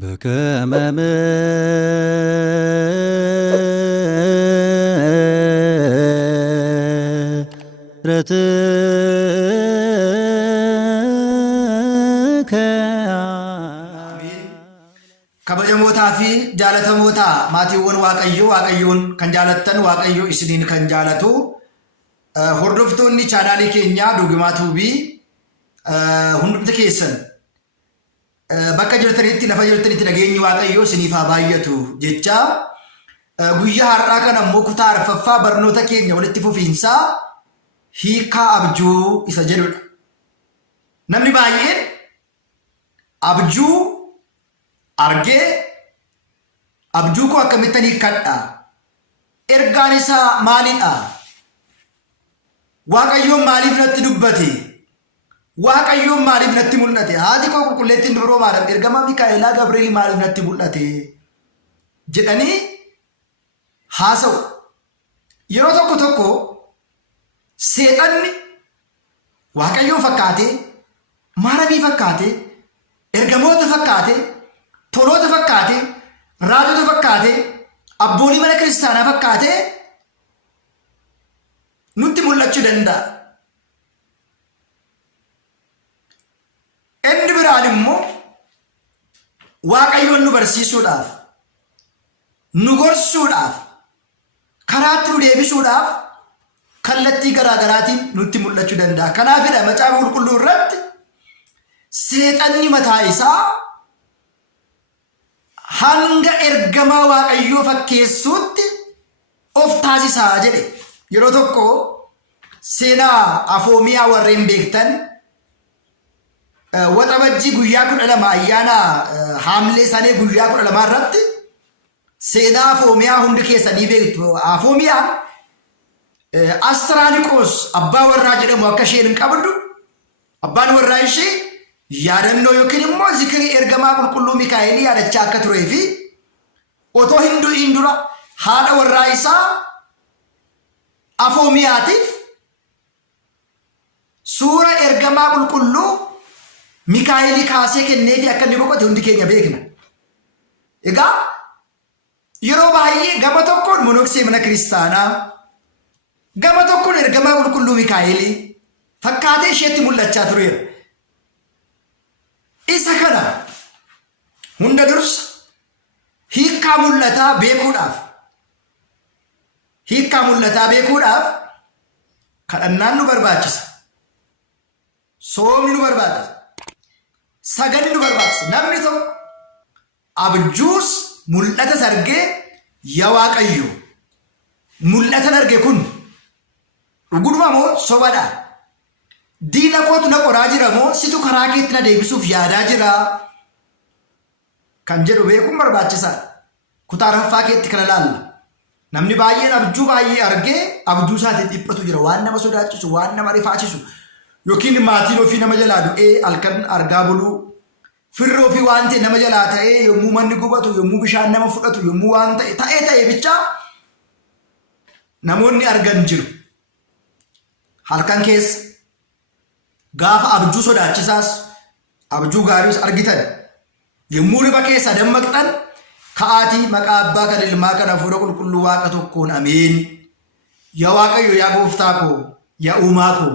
بكم مرتك kabajamoota fi jaalatamootaa maatiiwwan waaqayyoon kan jaalattan waaqayyo isiniin kan jaalatu hordoftoonni chaanaalii keenyaa Dogimaa Tuubii hundumti keessan bakka jirtanitti lafa jirtanitti nageenyi waaqayyo isiniif haa baay'atu jecha guyyaa har'aa kana immoo kutaa arfaffaa barnoota keenya walitti fufiinsaa hiikaa abjuu isa jedhudha. Namni baay'een abjuu argee abjuu koo akkamittan hiikkadha? Ergaan isaa maalidha? Waaqayyoon maaliif natti dubbate? Waaqayyoon maaliif natti mul'ate? Haati koo qulqulleettiin dubroo maadam ergamaa Mikaa'elaa Gabriel maaliif natti mul'ate? Jedhanii haasa'u. Yeroo tokko tokko seexanni waaqayyoon fakkaatee, maaramii fakkaatee, ergamoota fakkaatee, toloota fakkaatee, raajota fakkaatee, abboolii mana kiristaanaa fakkaatee nutti mul'achuu danda'a. Inni biraan immoo waaqayyoon nu barsiisuudhaaf, nu gorsuudhaaf, karaatti nu deebisuudhaaf kallattii garaagaraatiin nutti mul'achuu danda'a. Kanaafidha macaafa qulqulluu irratti seexanni mataa isaa hanga ergamaa waaqayyoo fakkeessuutti of taasisaa jedhe. Yeroo tokko seenaa Afoomiyaa warreen beektan waxabajjii guyyaa 12 ayyaana haamlee sanee guyyaa 12 irratti seenaa Afoomiyaa hundi keessanii beektu. Afoomiyaan Astiraaniqoos abbaa warraa jedhamu akka isheen hin qabdu abbaan warraa ishee yaadannoo yookiin immoo zikrii ergamaa qulqulluu Mikaa'elii yaadachaa akka turee fi otoo hin du'in dura haadha warraa isaa Afoomiyaatiif suura ergamaa qulqulluu Mikaa'elii kaasee kenneefi akka inni boqote hundi keenya beekna. Egaa yeroo baay'ee gama tokkoon monoksee mana kiristaanaa, gama tokkoon ergamaa qulqulluu Mikaa'elii fakkaatee isheetti mul'achaa tureera. Isa kana hunda dursa hiikkaa mul'ataa beekuudhaaf kadhannaan nu barbaachisa. Soomni nu barbaachisa. Saganni nu barbaachisa. Namni tokko abjuus mul'atas argee yaa Waaqayyo mul'atan arge kun dhuguma moo sobadha? Diina kootu na qoraa jira moo situ karaa keetti na deebisuuf yaadaa jira? Kan jedhu beekuun barbaachisaadha. Kutaa arfaffaa keetti kana laalla. Namni baay'een abjuu baay'ee argee abjuu isaatiin dhiphatu jira. Waan nama sodaachisu, waan nama rifaachisu yookiin maatiin ofii nama jalaa du'ee halkan argaa buluu, firri ofii waan ta'e nama jalaa ta'ee yommuu manni gubatu, yommuu bishaan nama fudhatu, yommuu waan ta'e bicha namoonni argan jiru. Halkan keessa gaafa abjuu sodaachisaas abjuu gaariis argitan yommuu riba keessa dammaqxan ka'aatii maqaa abbaa kan ilmaa kan hafuura qulqulluu waaqa tokkoon ameen. Yaa Waaqayyo, yaa gooftaa koo, yaa uumaa koo,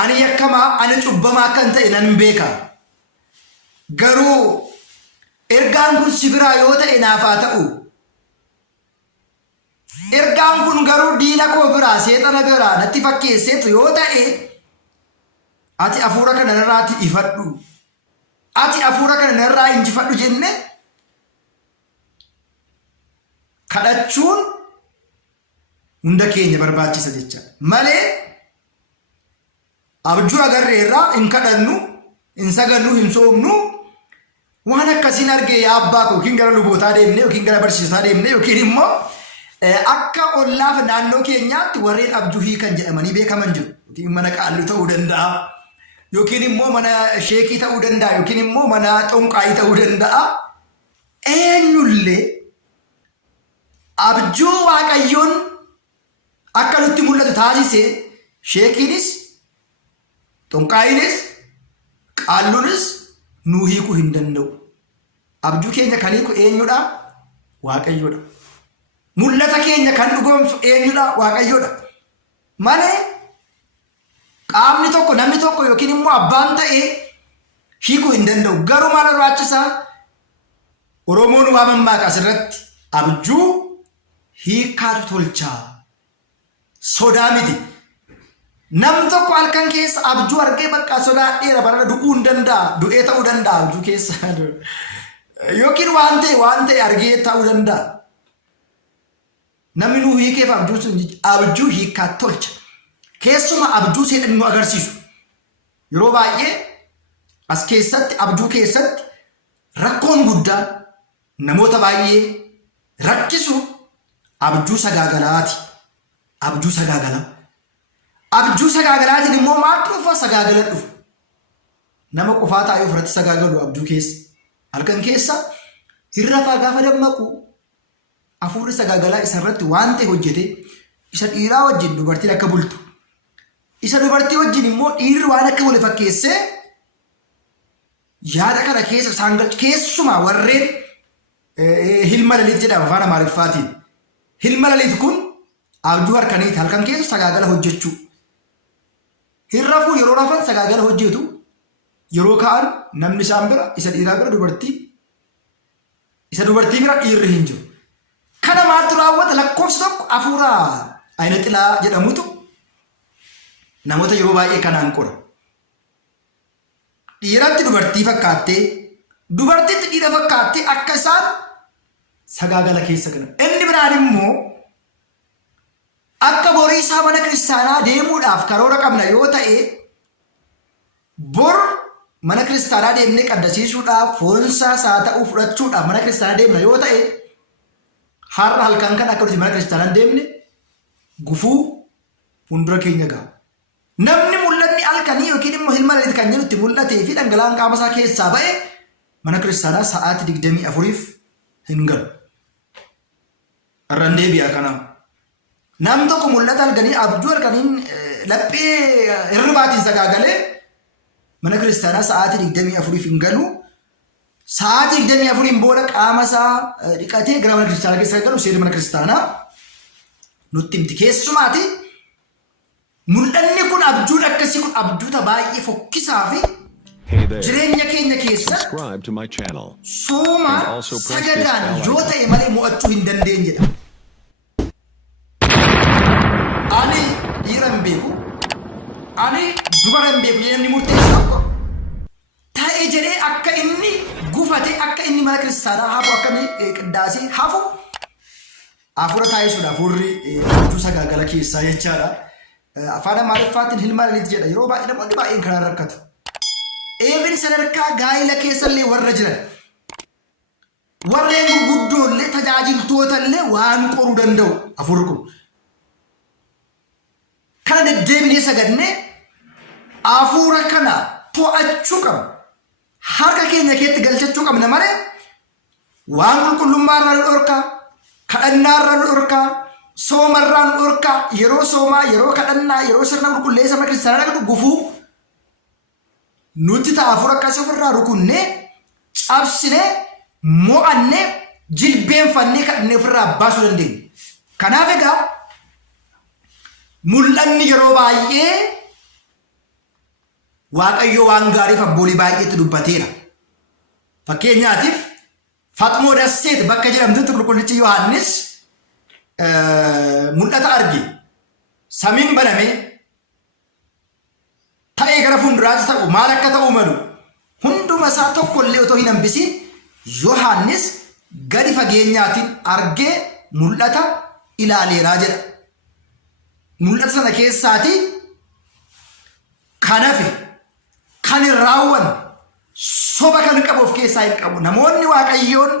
ani yakkamaa, ani cubbamaa kan ta'e nan beeka. Garuu ergaan kun si biraa yoo ta'e naaf haa ta'u. Ergaan kun garuu diina koo biraa, seexana biraa natti fakkeesseetu yoo ta'e ati hafuura kana narraatti ifadhu. Ati hafuura kana narraa injifadhu jenne kadhachuun hunda keenya barbaachisa jecha malee abjuu agarreerraa hin kadhannu, hin sagannu, hin soomnu. Waan akkasiin argee yaa abbaa koo yookiin gara lubootaa deemne yookiin gara barsiisotaa deemne yookiin immoo akka ollaaf naannoo keenyaatti warreen abjuu hiikan jedhamanii beekaman jiru. Yookiin mana qaalluu ta'uu danda'a, yookiin immoo mana sheekii ta'uu danda'a, yookiin immoo mana xonqaayii ta'uu danda'a. Eenyullee abjuu Waaqayyoon akka nutti mul'atu taasise sheekiinis, xonqaayiinis, qaalluunis nuu hiikuu hin danda'u. abjuu keenya kan hiiku eenyudha? Waaqayyoodha. Mul'ata keenya kan dhugoomsu eenyudha? Waaqayyoodha. Malee qaamni tokko namni tokko yookiin immoo abbaan ta'ee hiikuu hin danda'u. Garuu maal barbaachisaa? Oromoon waa mammaaka asirratti abjuu hiikkaatu tolchaa. Sodaa miti. Nam tokko halkan keessa abjuu argee bakka sodaadheera barana du'uu hin danda'a. Du'ee ta'uu danda'a abjuu keessa. Yookiin waan ta'e argee ta'uu danda'a. Namni nuu hiikeef abjuu sun abjuu hiikkaatu tolcha. Keessuma abjuu seexan nu agarsiisu. Yeroo baay'ee as keessatti abjuu keessatti rakkoon guddaan namoota baay'ee rakkisu abjuu sagaagalaati. Abjuu sagaagalaa. Abjuu sagaagalaatiin immoo maaltu dhufa? Sagaagala dhufu. Nama qofaa taa'ee ofirratti sagaagalu abjuu keessa. Halkan keessa hirrafaa gaafa dammaqu hafuurri sagaagalaa isarratti waan ta'e hojjete isa dhiiraa wajjin dubartiin akka bultu. Isa dubartii wajjin immoo dhiirri waan akka wal fakkeessee yaada kana keessa isaan keessumaa warreen hilma laliit jedhama afaan Amaariffaatiin. Hilma laliit kun abjuu harkaniiti halkan keessa sagaagala hojjechuu. Hirrafuu yeroo rafan sagaagala hojjetu yeroo ka'an namni isaan bira isa dhiiraa bira dubartii isa dubartii bira dhiirri hin jiru. Kana maaltu raawwata? Lakkoofsi tokko hafuura ayina xilaa jedhamutu namoota yeroo baay'ee kanaan qora. Dhiiratti dubartii fakkaattee dubartiitti dhiira fakkaattee akka isaan sagaagala keessa galan. Inni biraan immoo akka borii isaa mana kiristaanaa deemuudhaaf karoora qabna yoo ta'e bor mana kiristaanaa deemnee qaddasiisuudhaaf foonsaas haa ta'uu fudhachuudhaaf mana kiristaanaa deemna yoo ta'e har'a halkan kan akka nuti mana kiristaanaa deemne gufuu fuuldura keenya ga'a. Namni mul'anni halkanii yookiin immoo hilma laliit kan jedhutti mul'atee fi dhangala'aan qaama isaa keessaa ba'e mana kiristaanaa sa'aatii 24f hin galu. Irraan deebi'aa kanaaf. Nam tokko mul'ata halkanii abjuu halkaniin laphee hirribaatiin sagaagalee mana kiristaanaa sa'aatii 24f hin galu. Sa'aatii 24 booda qaama isaa dhiqatee gara mana kiristaanaa keessa galu seera mana kiristaanaa nutti himti. Keessumaati mul'anni kun abjuun akkasii kun abjuuta baay'ee fokkisaa fi jireenya keenya keessatti soomaan sagadaan yoo ta'e malee mo'achuu hin dandeenyedha. Ani dhiira hin beeku, ani dubara hin beeku jedhanii murteessu tokko ta'ee jedhee akka inni gufate akka inni mana kiristaanaa hafu akka inni qiddaasee hafu hafuura taa'isuudha. Hafuurri abjuu sagaagala keessaa jechaadha. Afaan Amaariffaatiin hilma laliit jedha. Yeroo baay'ee namoonni baay'een kanaan rakkatu. Eebin sadarkaa gaa'ila keessallee warra jiran warreen gurguddoollee tajaajiltootaallee waan qoruu danda'u hafuurri kun. Kana deddeebinee sagannee hafuura kana to'achuu qabna. Harka keenya keessatti galchachuu qabna malee waan qulqullummaa irraa nu dhorkaa, kadhannaa irraa nu dhorkaa, sooma irraa nu dhorkaa, yeroo soomaa, yeroo kadhannaa, yeroo sirna qulqulleessa mana kiristaanaa dhaqnu gufuu nuti ta'a hafuura akkasii ofirraa rukunnee cabsinee mo'annee jilbeenfannee kadhannee ofirraa baasuu dandeenya. Kanaaf egaa mul'anni yeroo baay'ee Waaqayyo waan gaariif abboolii baay'eetti dubbateera. Fakkeenyaatiif Faxmoo Dasseet bakka jedhamtutti qulqullichi Yohaannis mul'ata arge. Samiin banamee ta'ee gara fuulduraatti ta'u maal akka ta'u malu hunduma isaa tokkollee otoo hin hambisiin Yohaannis gadi fageenyaatiin argee mul'ata ilaaleeraa jedha. Mul'ata sana keessaati kan hafe kan hin raawwanne soba kan qabu of keessaa hin qabu. Namoonni Waaqayyoon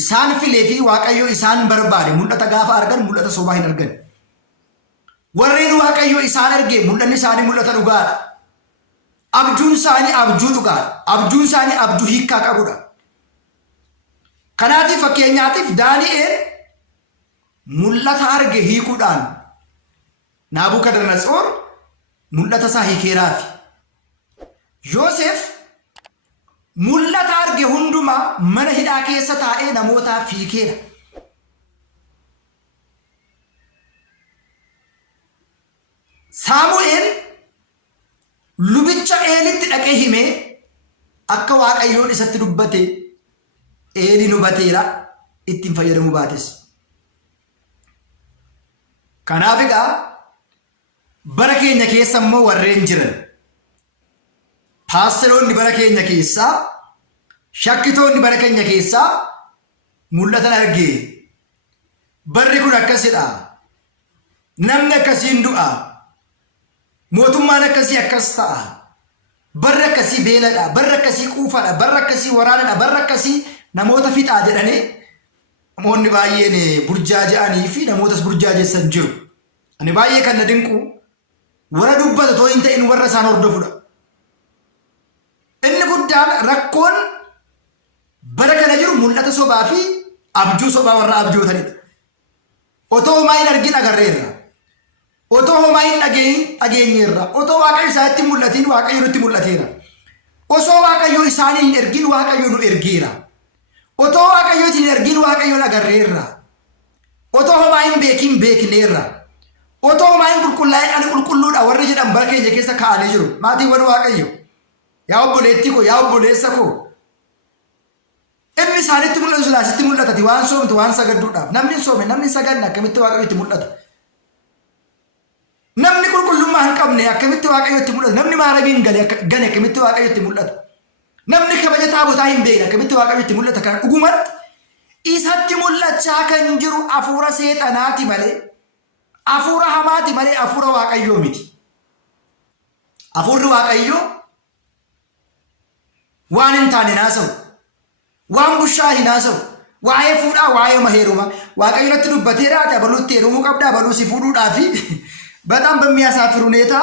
isaan filee fi Waaqayyo isaan barbaade mul'ata gaafa argan mul'ata sobaa hin argan. Warreen Waaqayyo isaan arge mul'anni isaanii mul'ata dhugaadha. Abjuun isaanii abjuu dhugaadha. Abjuun isaanii abjuu hiikkaa qabudha. Kanaatiif fakkeenyaatiif Daani'eel mul'ata arge hiikuudhaan Naabukadnetsoor mul'ata isaa hiikeeraafi. Yoosef mul'ata arge hundumaa mana hidhaa keessa taa'ee namootaaf fiikeera. Saamu'eel lubicha Eelitti dhaqee himee akka Waaqayyoon isatti dubbate Eeliin hubateera, ittiin fayyadamuu baates. Kanaaf egaa bara keenya keessa immoo warreen jiran paasteroonni bara keenya keessaa, shakkitoonni bara keenya keessaa mul'atan argee barri kun akkasidha, namni akkasiin du'a, mootummaan akkasii akkas ta'a, barri akkasii beeladha, barri akkasii quufadha, barri akkasii waraanadha, barri akkasii namoota fixaa jedhanii namoonni baay'een burjaaja'anii fi namootas burjaajessan jiru. Ani baay'ee kan na dinqu warra dubbata too hin ta'in warra isaan hordofudha. Inni guddaan rakkoon bara kana jiru mul'ata sobaa fi abjuu sobaa warra abjootanidha. Otoo homaa hin argin agarreerra. Otoo homaa hin dhageenyeerra. Otoo Waaqayyo isaatti mul'atiin Waaqayyo nutti mul'ateera. Osoo Waaqayyo isaanii hin ergin Waaqayyo nu ergeera. Otoo Waaqayyo hin ergin Waaqayyo agarreerra. Otoo homaa hin beekin beekneerra. Otoo homaa hin qulqullaa'in ani qulqulluudha warri jedhan bara keenya keessa kaa'anii jiru. Maatiiwwan Waaqayyo. Yaa obboleettii koo, yaa obboleessa koo. Inni isaanitti mul'atu silaasitti mul'atati waan soomtu waan sagadduudhaaf. Namni soome, namni saganne akkamitti Waaqayyotti mul'ata? Namni qulqullummaa hin qabne akkamitti Waaqayyotti mul'ata? Namni maarabiin gane akkamitti Waaqayyotti mul'ata? Namni kabaja taabotaa hin beekne akkamitti Waaqayyotti mul'ata? Kan dhugumatti isatti mul'achaa kan jiru hafuura seexanaati malee, hafuura hamaati malee hafuura Waaqayyoo miti. Hafuurri Waaqayyoo waan hin taane naasa'u, waan bushaa hin naasa'u, waa'ee fuudhaa, waa'ee maheeruma. Waaqayyo natti dubbateera, ati abaluutti heerumuu qabda, abaluu si fuudhuudhaafi በጣም በሚያሳፍር ሁኔታ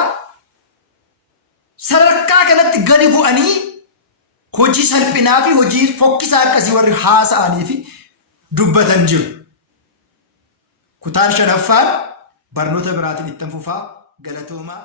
sadarkaa kanatti gadi bu'anii hojii salphinaa fi hojii fokkisaa akkasii warri haasa'anii fi dubbatan jiru. Kutaan 5ffaan barnoota biraatiin itti fufaa. Galatoomaa.